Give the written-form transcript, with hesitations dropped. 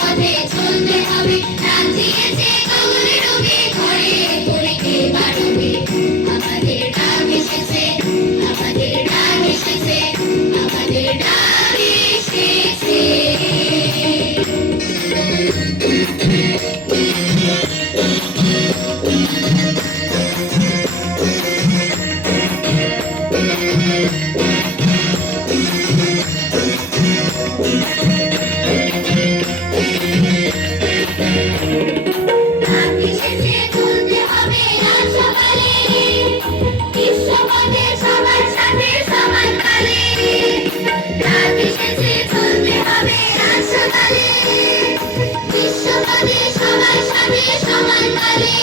পথে চলতে হবে, রাত দিয়েছে গগনে ডুবে, ঘরে ঘরে কে বাড়বে। আমাদের ডাক এসেছে, আমাদের ডাক এসেছে, আমাদের ডাক এসেছে। ডাক এসেছে, চলতে হবে রাত সকালে, বিশ্বপথে সবার সাথে সমান কালে। ডাক এসেছে, চলতে হবে রাত সকালে, বিশ্বপথে সবার সাথে সমান কালে।